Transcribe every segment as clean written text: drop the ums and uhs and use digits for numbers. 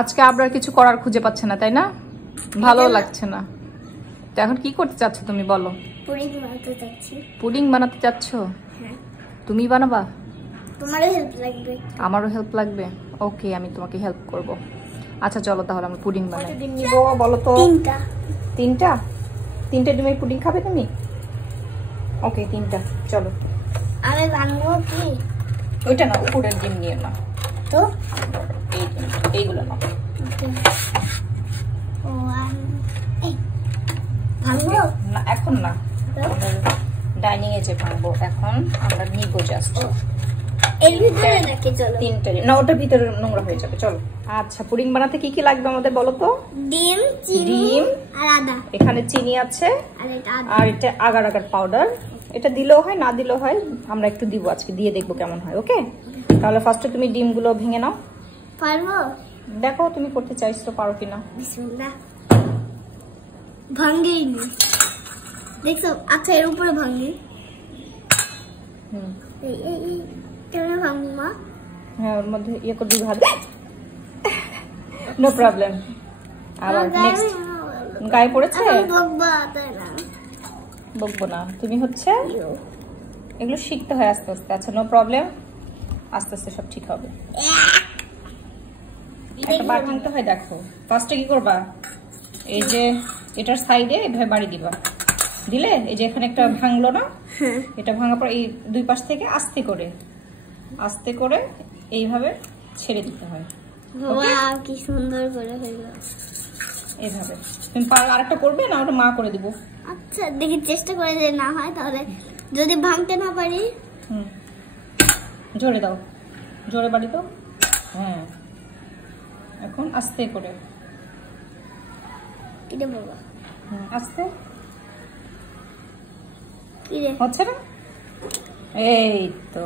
আজকে আবরার কিছু করার খুঁজে পাচ্ছে না, তাই না? ভালো লাগছে না। তো এখন কি করতে চাচ্ছ তুমি বলো? পুডিং বানাতে চাচ্ছি। পুডিং বানাতে চাচ্ছ? হ্যাঁ। তুমি বানাবা? তোমারও হেল্প লাগবে। আমারও হেল্প লাগবে। ওকে, আমি তোমাকে হেল্প করব। আচ্ছা চলো তাহলে আমরা পুডিং বানাই। কয়টা ডিম নিব বলো তো? তিনটা। তিনটা? তিনটা ডিমের পুডিং খাবে তুমি? ওকে, তিনটা। চলো। আমি বানাবো কি? ওইটা না, উপরের ডিম নিয়ে না তো এইগুলো না। ও ভাঙবো না, এখন না, ডাইনিং এ যে ভাঙবো। এখন আমরা নিবো জাস্ট এর ভিতরে নাকি? চলো। তিনটে না, ওটার ভিতরে নোংরা হয়ে যাবে। চলো। আচ্ছা, পুডিং বানাতে কি কি লাগবে আমাদের বলো তো? ডিম, চিনি আর আদা। এখানে চিনি আছে আর এটা আগার আগার পাউডার। এটা দিলেও হয়, না দিলেও হয়, আমরা একটু দিব আজকে, দিয়ে দেখবো কেমন হয়। ওকে, তাহলে ফার্স্টে তুমি ডিমগুলো ভেঙে নাও। পারবো? দেখো তুমি করতে চাইছো পারো কিনা। বিসমিল্লাহ। ভাঙেই নি, দেখছো? আচ্ছা, এর উপরে ভাঙি। এই এই এই কেমন ভাঙবো মা? হ্যাঁ, ওর মধ্যে ইয়ে করে দিবি হাত। No problem. আবার নেক্সট গায়ে পড়েছে? বকবা তাই না? বকবো না, তুমি হচ্ছে এগুলো শিখতে হয় আস্তে আস্তে। আচ্ছা, নো প্রবলেম, আস্তে আস্তে সব ঠিক হবে। একটা বার ভাঙতে হয়। দেখো ফার্স্টে কি করবা, এই যে এটার সাইডে এভাবে বাড়ি দিবা। দিলে এই যে এখানে একটা ভাঙলো না, এটা ভাঙার পর এই দুই পাশ থেকে আস্তে করে এইভাবে ছেড়ে দিতে হয়। ওয়াও, কি সুন্দর করে হইলো। এইভাবে তুমি আরেকটা করবে না? ওটা মা করে দিব। আচ্ছা, দেখি চেষ্টা করে, যে না হয় তাহলে, যদি ভাঙতে না পারি। জোরে দাও, জোরে বাড়ি দাও। হ্যাঁ, এখন আস্তে করে। কিরে বাবা, আস্তে। কিরে হচ্ছে না? এই তো,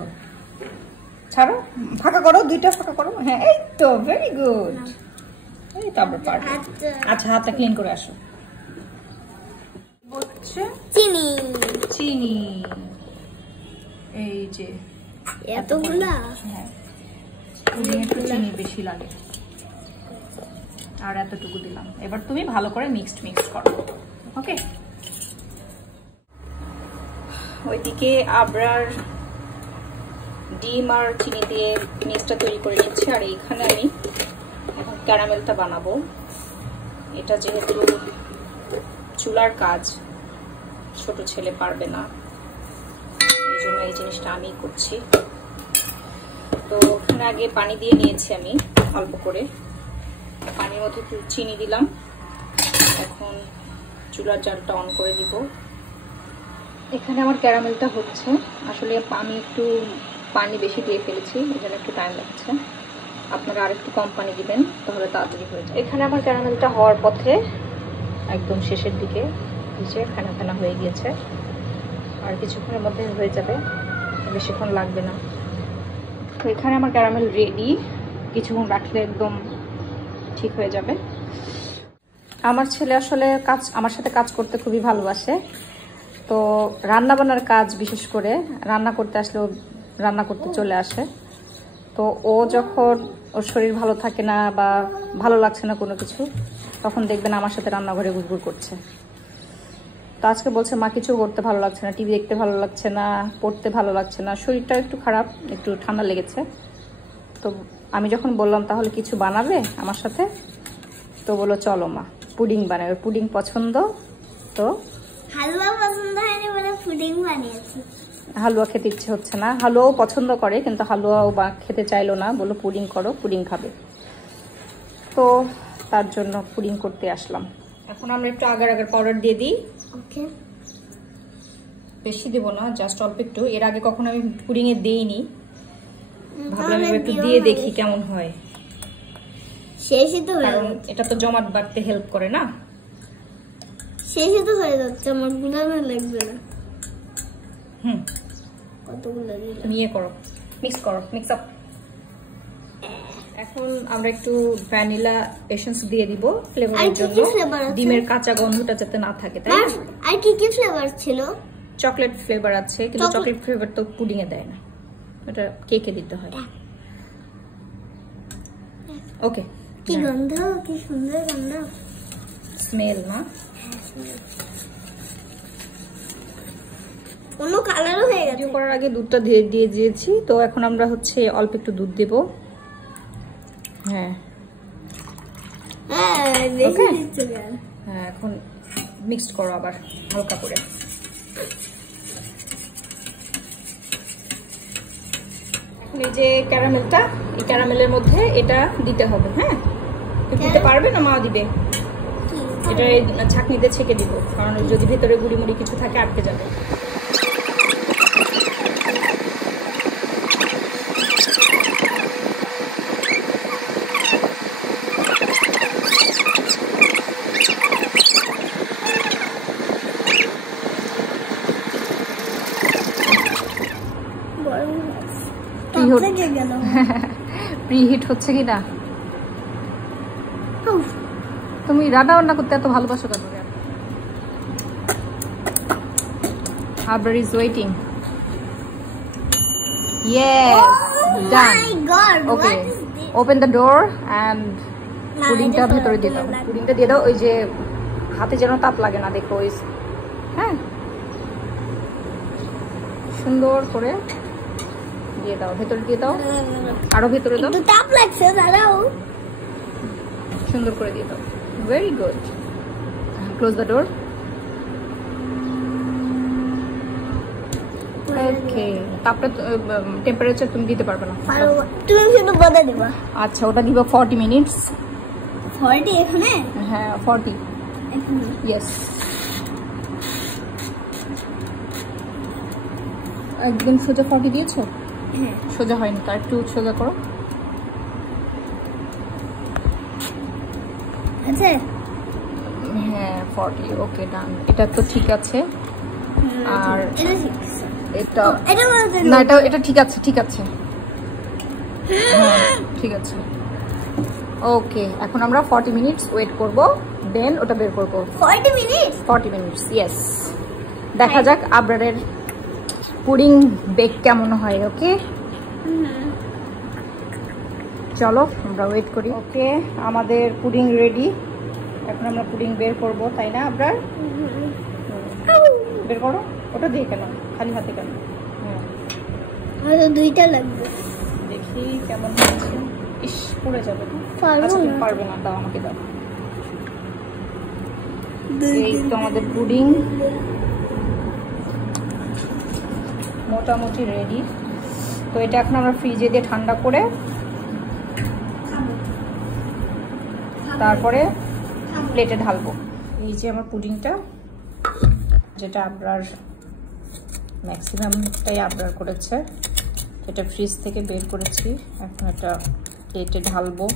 ছাড়ো, ফাঁকা করো, দুইটা ফাঁকা করো। হ্যাঁ, এই তো, ভেরি গুড। এই তো আমরা পারবো। আচ্ছা, হাতটা ক্লিন করে আসো। হচ্ছে চিনি। চিনি, এই যে এতগুলা। হ্যাঁ, একটু চিনি বেশি লাগে, আর এতটুকু দিলাম। এবার তুমি ভালো করে মিক্সড করো। ওকে, ওইদিকে আবরার ডিম আর চিনি দিয়ে মিক্সটা তৈরি করে নিচ্ছি, আর এইখানে আমি এখন ক্যারামেলটা বানাবো। এটা যেহেতু চুলার কাজ, ছোট ছেলে পারবে না, এই জন্য এই জিনিসটা আমি করছি। তো ওখানে আগে পানি দিয়ে নিয়েছি আমি অল্প করে, পানির মধ্যে একটু চিনি দিলাম। এখন চুলার জালটা অন করে দিব। এখানে আমার ক্যারামেলটা হচ্ছে, আসলে আমি একটু পানি বেশি দিয়ে ফেলেছি, এই জন্য একটু টাইম লাগছে। আপনারা আর একটু কম পানি দিবেন, তাহলে তাড়াতাড়ি হয়ে যায়। এখানে আমার ক্যারামেলটা হওয়ার পথে, একদম শেষের দিকে, নিচে ফেনা ফেনা হয়ে গিয়েছে। আর কিছুক্ষণের মধ্যে হয়ে যাবে, বেশিক্ষণ লাগবে না। তো এখানে আমার ক্যারামেল রেডি, কিছুক্ষণ রাখলে একদম ঠিক হয়ে যাবে। আমার ছেলে আসলে আমার সাথে কাজ করতে খুবই ভালোবাসে। তো রান্নাবান্নার কাজ, বিশেষ করে রান্না করতে আসলে রান্না করতে চলে আসে। তো ও যখন ওর শরীর ভালো থাকে না বা ভালো লাগছে না কোনো কিছু, তখন দেখবেন আমার সাথে রান্নাঘরে ঘুরঘুর করছে। তো আজকে বলছে মা কিছু করতে ভালো লাগছে না, টিভি দেখতে ভালো লাগছে না, পড়তে ভালো লাগছে না, শরীরটা একটু খারাপ, একটু ঠান্ডা লেগেছে। তো আমি যখন বললাম তাহলে কিছু বানাবে আমার সাথে, তো বললো চলো মা পুডিং বানাবে, পুডিং পছন্দ। তো হালুয়া পছন্দ হয়নি বলে পুডিং বানিয়েছি। হালুয়া খেতে ইচ্ছে হচ্ছে না, হালুয়াও পছন্দ করে কিন্তু হালুয়াও খেতে চাইলো না, বললো পুডিং করো, পুডিং খাবে। তো তার জন্য পুডিং করতে আসলাম। এখন আমরা একটু আগার পাউডার দিয়ে দিই। ওকে, বেশি দেবো না, জাস্ট অল্প একটু। এর আগে কখনো আমি পুডিং এ দেইনি, ভাবলাম একটু দিয়ে দেখি কেমন হয়। শেষই তো হয়ে কারণ যাচ্ছে, এটা তো জমাট বাঁধতে হেল্প করে না। শেষই তো হয়ে যাচ্ছে, আমার গুলানো লাগবে না। কতগুলো দিলাম? তুমি ইয়ে করো, মিক্স করো, মিক্স আপ। এখন আমরা একটু ভ্যানিলা এসেন্স দিয়ে দিব ফ্লেভারের জন্য, ডিমের কাঁচা গন্ধটা যাতে না থাকে। তাই আর কি কি ফ্লেভার ছিল? চকলেট ফ্লেভার আছে, কিন্তু চকলেট ফ্লেভার তো পুডিং এ দেয় না, এটা কেকে দিতে হয়। ওকে, কি গন্ধ, কি সুন্দর গন্ধ, স্মেল না? অন্য কালারও হয়ে গেছে। ভিডিও করার আগে দুধটা দিয়ে দিয়েছি, তো এখন আমরা হচ্ছে অল্প একটু দুধ দেব। হ্যাঁ হ্যাঁ, এখন মিক্সড করো আবার হালকা করে। এখন এই যে ক্যারামেলটা, এই ক্যারামেলের মধ্যে এটা দিতে হবে। হ্যাঁ, তুমি দিতে পারবে না? মা দিবে। এটা ছাঁকনিতে ছেঁকে দিব, কারণ যদি ভেতরে গুড়ি মুড়ি কিছু থাকে আটকে যাবে। প্রিহিট হচ্ছে কি না? তুমি রান্না বান্না করতে এত ভালোবাসো কেন? Abrar is waiting. Yes, done. My God, Okay, what is this? open the door and পুডিংটা এটা ভেতরে দিয়ে দাও। লাগবে। পুডিংটা দিয়ে দাও, ওই যে হাতে যেন তাপ লাগে না, দেখো ওই। হ্যাঁ, সুন্দর করে দিয়ে দাও, ভেতরে দিয়ে দাও, আরো ভেতরে দাও, একটু তাপ লাগছে, দাঁড়াও। সুন্দর করে দিয়ে দাও। Very good. Close the door. Okay, তাপটা টেম্পারেচার তুমি দিতে পারবে না। তুমি শুধু বলে দিবা। আচ্ছা, ওটা দিব 40 মিনিটস। 40 এখানে? হ্যাঁ 40। ইয়েস। একদম সোজা 40 দিয়েছো? হ্যাঁ। সোজা হয়নি, তার একটু সোজা করো। আচ্ছা, হ্যাঁ 40। ওকে, ডান। এটা তো ঠিক আছে। আর এটা ঠিক আছে। এটা এটা বলতে না, এটা ঠিক আছে, ঠিক আছে। হ্যাঁ, ঠিক আছে। ওকে, এখন আমরা 40 মিনিটস ওয়েট করব, দেন ওটা বের করব। 40 মিনিট? 40 minutes, yes. দেখা যাক আবরারের পুডিং বেক কেমন হয়। ওকে, চলো আমরা ওয়েট করি। ওকে, আমাদের পুডিং রেডি। এখন আমরা পুডিং বের করব, তাই না আবরার? বের করো। ওটা দিয়ে কেন, খালি হাতে কেন? হ্যাঁ, আমার দুইটা লাগবে। দেখি কেমন হচ্ছে। ইস, পড়ে যাবে। আচ্ছা, তুমি পারবে না, দাও আমাকে, দাও। এই তো আমাদের পুডিং মোটামুটি রেডি। তো এটা এখন আমরা ফ্রিজে দিয়ে ঠান্ডা করে তারপরে প্লেটে ঢালবো। এই যে আমার পুডিংটা, যেটা আবরার ম্যাক্সিমামটাই আবরার করেছে, এটা ফ্রিজ থেকে বের করেছি। এখন এটা প্লেটে ঢালবো।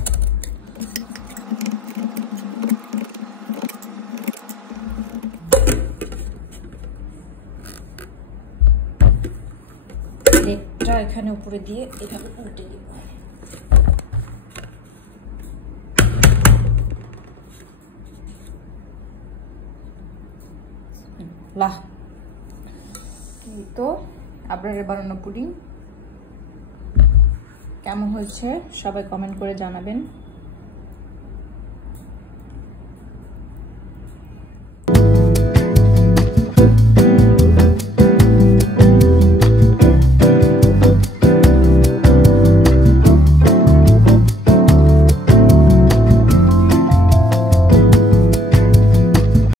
প্লেটটা এখানে উপরে দিয়ে এভাবে উল্টে দিব। লাহ, এই তো আবরারের বানানো পুডিং। কেমন হয়েছে সবাই কমেন্ট করে জানাবেন।